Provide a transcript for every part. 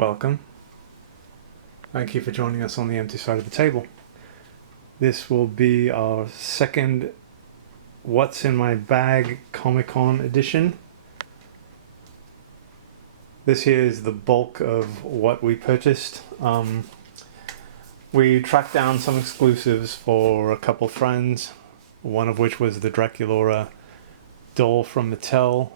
Welcome. Thank you for joining us on the empty side of the table. This will be our second What's in My Bag ComicCon edition. This here is the bulk of what we purchased. We tracked down some exclusives for a couple friends, one of which was the Draculaura doll from Mattel,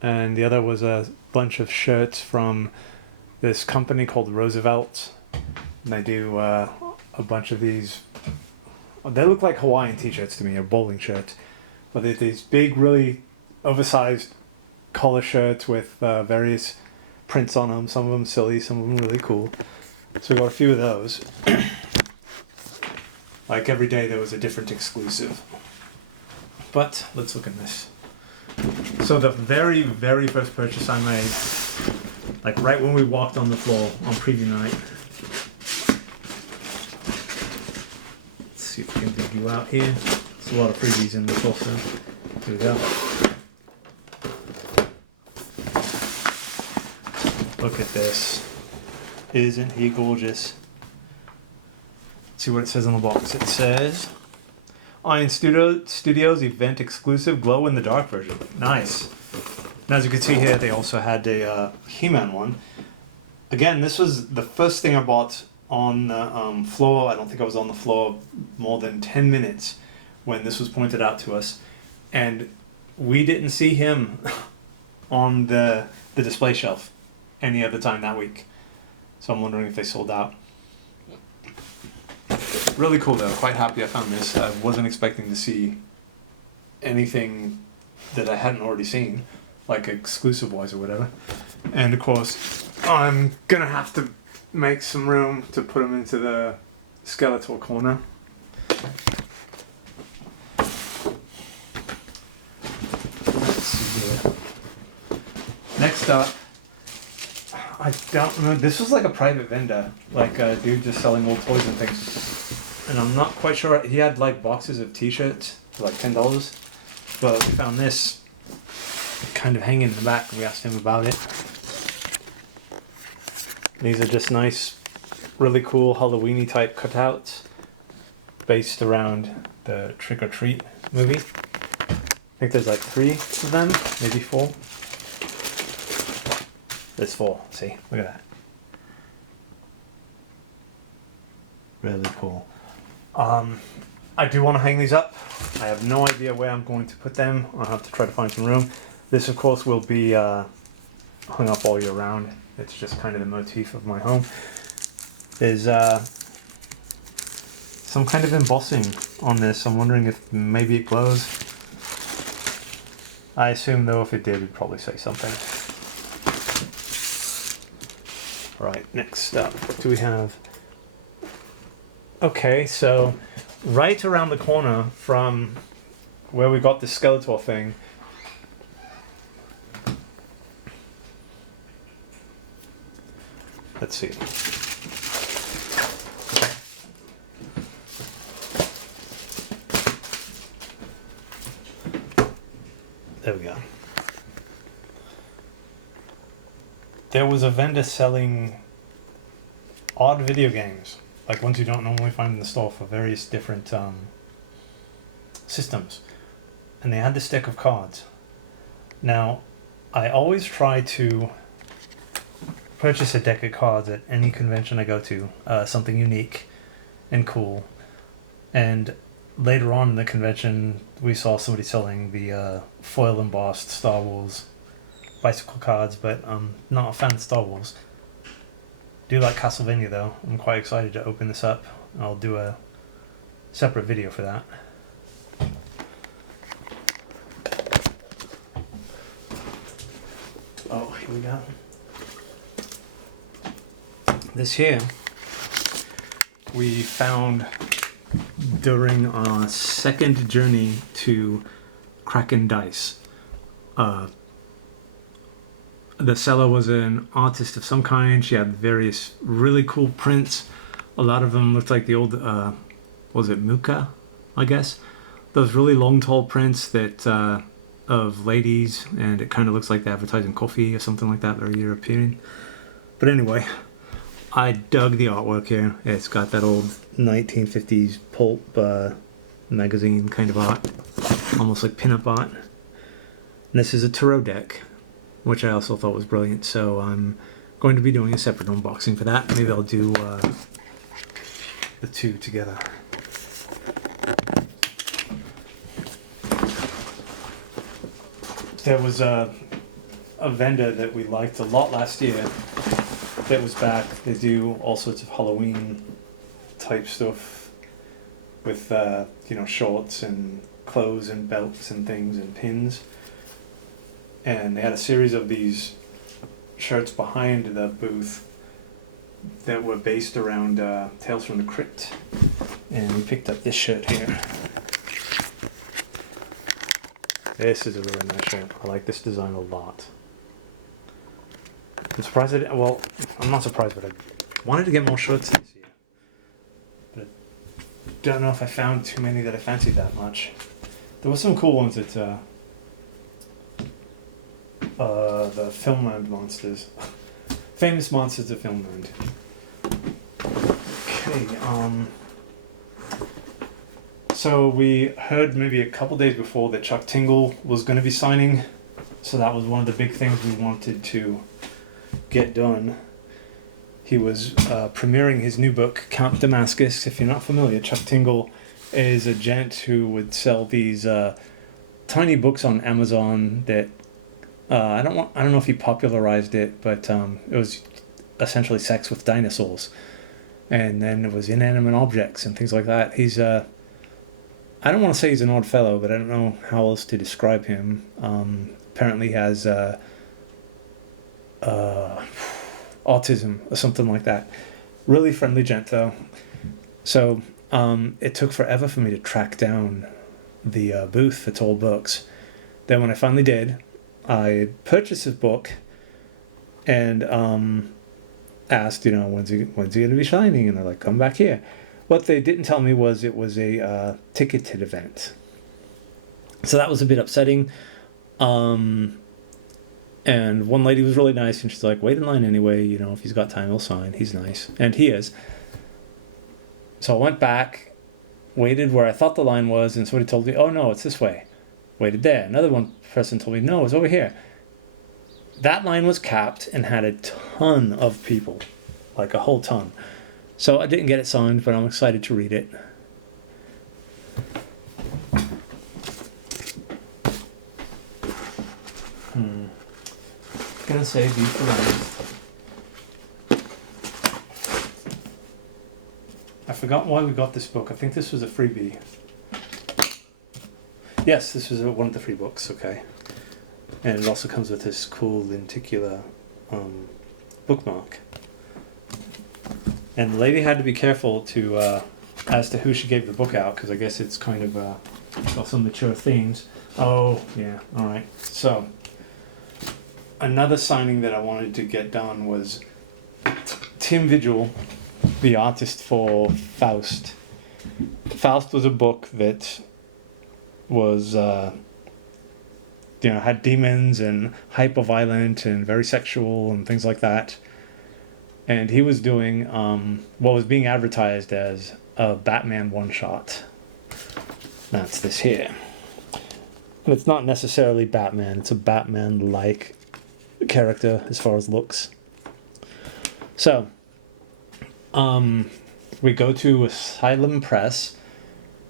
and the other was a bunch of shirts from this company called Roosevelt. And they do a bunch of these. They look like Hawaiian t-shirts to me, or bowling shirts. But they're these big, really oversized collar shirts with various prints on them. Some of them silly, some of them really cool. So we got a few of those. Like every day there was a different exclusive. But let's look at this. So the very, very first purchase I made, like right when we walked on the floor on preview night. Let's see if we can dig you out here. There's a lot of freebies in this also. Here we go. Look at this. Isn't he gorgeous? Let's see what it says on the box. It says Iron Studios event exclusive glow in the dark version. Nice. And as you can see here, they also had a He-Man one. Again, this was the first thing I bought on the floor. I don't think I was on the floor more than 10 minutes when this was pointed out to us. And we didn't see him on the display shelf any other time that week. So I'm wondering if they sold out. Really cool though, quite happy I found this. I wasn't expecting to see anything that I hadn't already seen, like exclusive wise or whatever. And of course, I'm gonna have to make some room to put them into the Skeletor corner. Let's see here. Next up, I don't remember, this was like a private vendor, like a dude just selling old toys and things. And I'm not quite sure, he had like boxes of t-shirts for like $10, but we found this kind of hanging in the back and we asked him about it. These are just nice, really cool Halloween-y type cutouts based around the Trick or Treat movie. I think there's like 3 of them, maybe 4. There's 4, see, look at that. Really cool. I do want to hang these up. I have no idea where I'm going to put them. I'll have to try to find some room. This of course will be hung up all year round. It's just kind of the motif of my home. There's some kind of embossing on this. I'm wondering if maybe it glows. I assume though if it did, it'd probably say something. Right, next up, what do we have? Okay, so right around the corner from where we got the Skeletor thing, let's see. There we go. There was a vendor selling odd video games, like ones you don't normally find in the store for various different systems. And they had this deck of cards. Now, I always try to purchase a deck of cards at any convention I go to, something unique and cool. And later on in the convention, we saw somebody selling the foil embossed Star Wars bicycle cards, but I'm not a fan of Star Wars. Do like Castlevania though. I'm quite excited to open this up. I'll do a separate video for that. Oh, here we go. This here we found during our second journey to Kraken Dice. The seller was an artist of some kind. She had various really cool prints. A lot of them looked like the old, was it Muka, I guess? Those really long, tall prints that of ladies, and it kind of looks like they're advertising coffee or something like that, very European. But anyway, I dug the artwork here. It's got that old 1950s pulp magazine kind of art, almost like pinup art. And this is a tarot deck, which I also thought was brilliant. So I'm going to be doing a separate unboxing for that. Maybe I'll do the two together. There was a vendor that we liked a lot last year that was back. They do all sorts of Halloween type stuff with shorts and clothes and belts and things and pins. And they had a series of these shirts behind the booth that were based around Tales from the Crypt. And we picked up this shirt here. This is a really nice shirt. I like this design a lot. I'm surprised I'm not surprised, but I wanted to get more shirts this year. But I don't know if I found too many that I fancied that much. There were some cool ones at the Filmland monsters. Famous monsters of Filmland. Okay, so we heard maybe a couple days before that Chuck Tingle was going to be signing. So that was one of the big things we wanted to get done. He was premiering his new book, Count Damascus. If you're not familiar, Chuck Tingle is a gent who would sell these tiny books on Amazon that I don't know if he popularized it, but it was essentially sex with dinosaurs, and then it was inanimate objects and things like that. He's I don't want to say he's an odd fellow, but I don't know how else to describe him. Apparently he has autism or something like that. Really friendly gent though. So it took forever for me to track down the booth for Tall Books. Then when I finally did, I purchased his book and asked, when's he going to be signing? And they're like, come back here. What they didn't tell me was it was a ticketed event. So that was a bit upsetting. And one lady was really nice, and she's like, wait in line anyway, if he's got time, he'll sign. He's nice. And he is. So I went back, waited where I thought the line was, and somebody told me, oh no, it's this way. Waited there. Another one person told me, no, it's over here. That line was capped and had a ton of people, like a whole ton. So I didn't get it signed, but I'm excited to read it. Gonna say be for I forgot why we got this book. I think this was a freebie. Yes, this was one of the free books, okay. And it also comes with this cool lenticular bookmark. And the lady had to be careful as to who she gave the book out, because I guess it's kind of got some mature themes. Oh, yeah, alright. So, another signing that I wanted to get done was Tim Vigil, the artist for Faust. Faust was a book that was, had demons and hyper-violent and very sexual and things like that. And he was doing what was being advertised as a Batman one-shot. That's this here. And it's not necessarily Batman. It's a Batman-like character as far as looks. So, we go to Asylum Press,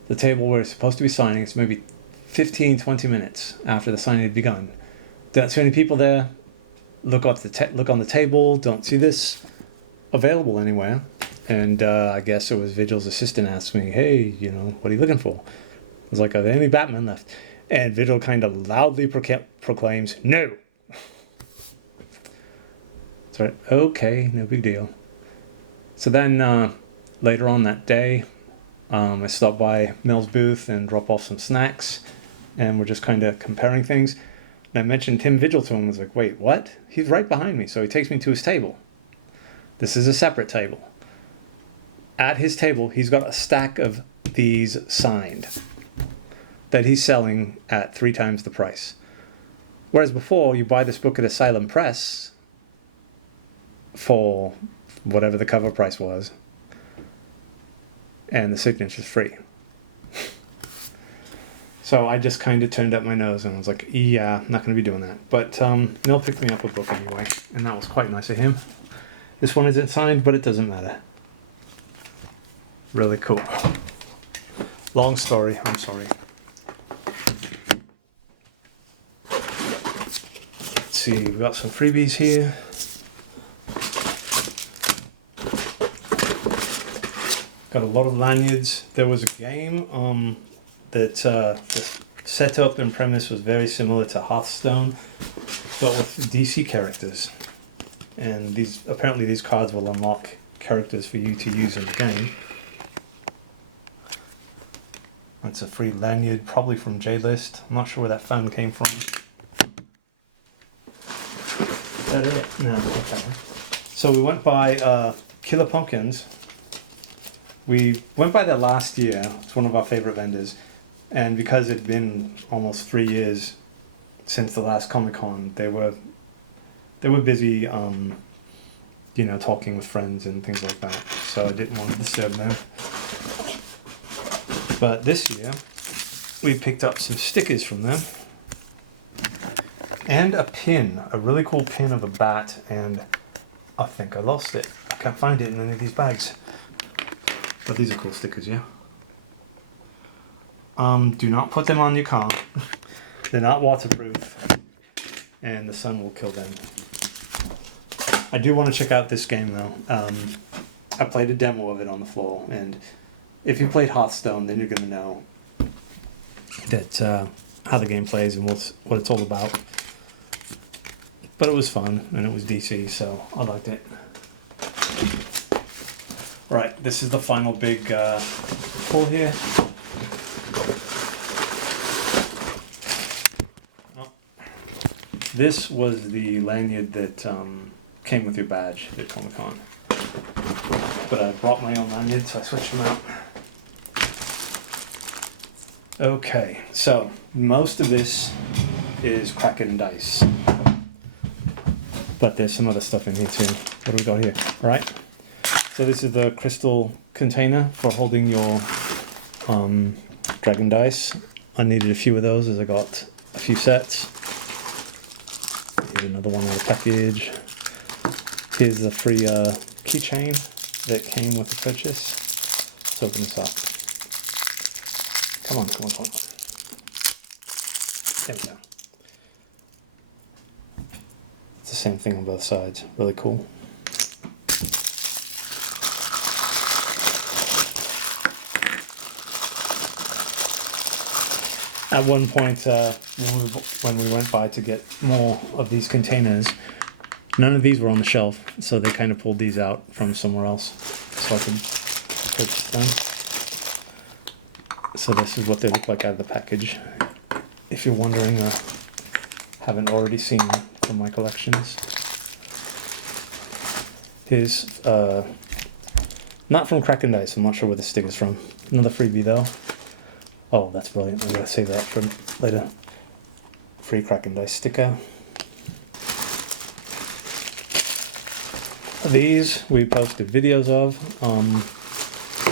the table where it's supposed to be signing. It's maybe 15-20 minutes after the signing had begun. Don't see any people there. Look on the table. Don't see this available anywhere. And I guess it was Vigil's assistant asked me, hey, what are you looking for? I was like, are there any Batman left? And Vigil kind of loudly proclaims, no. That's right. Okay, no big deal. So then later on that day, I stopped by Mel's booth and dropped off some snacks, and we're just kind of comparing things. And I mentioned Tim Vigil to him. I was like, wait, what? He's right behind me. So he takes me to his table. This is a separate table. At his table, he's got a stack of these signed that he's selling at 3 times the price. Whereas before, you buy this book at Asylum Press for whatever the cover price was, and the signature's free. So I just kind of turned up my nose and I was like, yeah, I'm not going to be doing that. But Neil picked me up a book anyway, and that was quite nice of him. This one isn't signed, but it doesn't matter. Really cool. Long story, I'm sorry. Let's see, we've got some freebies here. Got a lot of lanyards. There was a game that the setup and premise was very similar to Hearthstone, but with DC characters. And apparently these cards will unlock characters for you to use in the game. That's a free lanyard, probably from J-List. I'm not sure where that fan came from. Is that it? No, okay. So we went by Killer Pumpkins. We went by there last year. It's one of our favorite vendors. And because it'd been almost 3 years since the last Comic-Con, they were busy, talking with friends and things like that. So I didn't want to disturb them. But this year, we picked up some stickers from them. And a pin, a really cool pin of a bat, and I think I lost it. I can't find it in any of these bags. But these are cool stickers, yeah? Do not put them on your car. They're not waterproof, and the sun will kill them. I do want to check out this game though. I played a demo of it on the floor, and if you played Hearthstone, then you're going to know that how the game plays and what it's all about. But it was fun, and it was DC, so I liked it. Right, this is the final big pull here. This was the lanyard that came with your badge at Comic-Con. But I brought my own lanyard, so I switched them out. Okay, so most of this is Kraken dice. But there's some other stuff in here too. What do we got here? All right. So this is the crystal container for holding your dragon dice. I needed a few of those as I got a few sets. Here's another one in the package. Here's the free keychain that came with the purchase. Let's open this up. Come on. There we go. It's the same thing on both sides. Really cool. At one point, when we went by to get more of these containers, none of these were on the shelf, so they kind of pulled these out from somewhere else so I could purchase them. So this is what they look like out of the package. If you're wondering, haven't already seen from my collections. Here's, not from Kraken Dice, I'm not sure where the sticker's from. Another freebie though. Oh, that's brilliant. I'm going to save that for later. Free Kraken Dice sticker. These we posted videos of.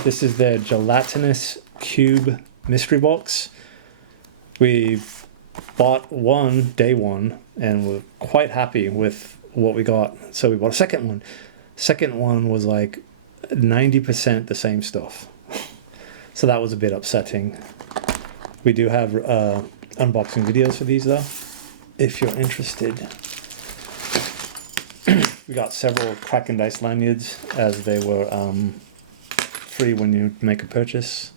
This is their gelatinous cube mystery box. We bought one day one and we're quite happy with what we got. So we bought a second one. Second one was like 90% the same stuff. So that was a bit upsetting. We do have unboxing videos for these though, if you're interested. We got several Kraken Dice lanyards as they were free when you make a purchase.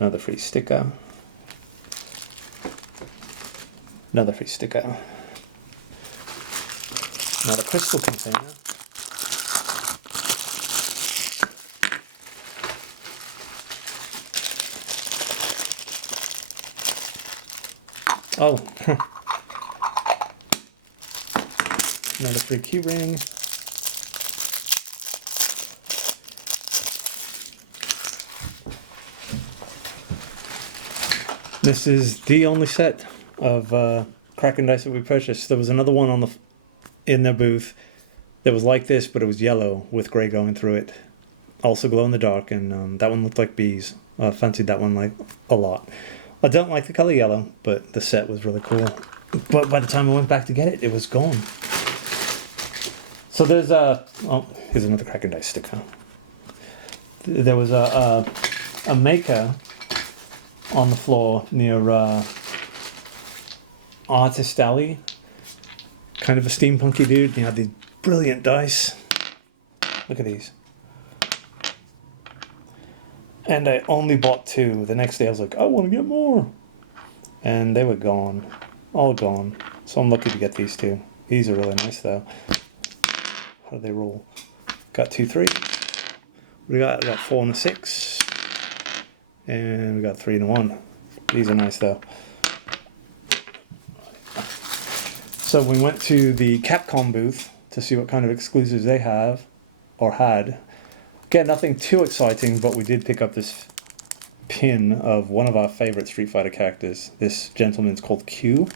Another free sticker. Another free sticker. Another crystal container. Oh, another free key ring. This is the only set of Kraken Dice that we purchased. There was another one in their booth that was like this, but it was yellow with gray going through it. Also glow in the dark, and that one looked like bees. I fancied that one like a lot. I don't like the color yellow, but the set was really cool. But by the time I went back to get it, it was gone. So there's here's another Crack and Dice sticker. There was a maker on the floor near Artist Alley. Kind of a steampunky dude. He had these brilliant dice. Look at these. And I only bought 2. The next day I was like, I want to get more. And they were gone. All gone. So I'm lucky to get these 2. These are really nice though. How do they roll? Got 2, 3. We got 4 and a 6. And we got 3 and a 1. These are nice though. So we went to the Capcom booth to see what kind of exclusives they have, or had. Again, nothing too exciting, but we did pick up this pin of one of our favorite Street Fighter characters. This gentleman's called Q.